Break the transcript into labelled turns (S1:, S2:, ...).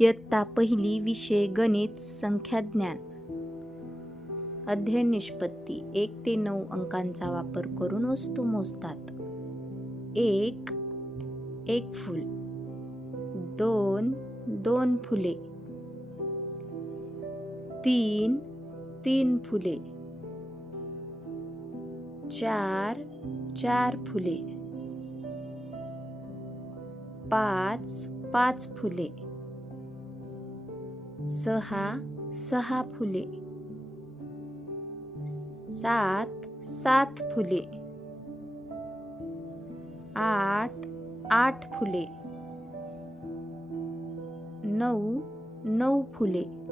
S1: इयत्ता पहिली विषय गणित संख्याज्ञान. अध्ययन निष्पत्ती. एक ते नऊ अंकांचा वापर करून वस्तू मोजतात. एक एक फूल. दोन दोन फुले. तीन तीन फुले. चार चार फुले. पाच पाच फुले. सहा सहा फुले. सात सात फुले. आठ आठ फुले. नऊ नऊ फुले.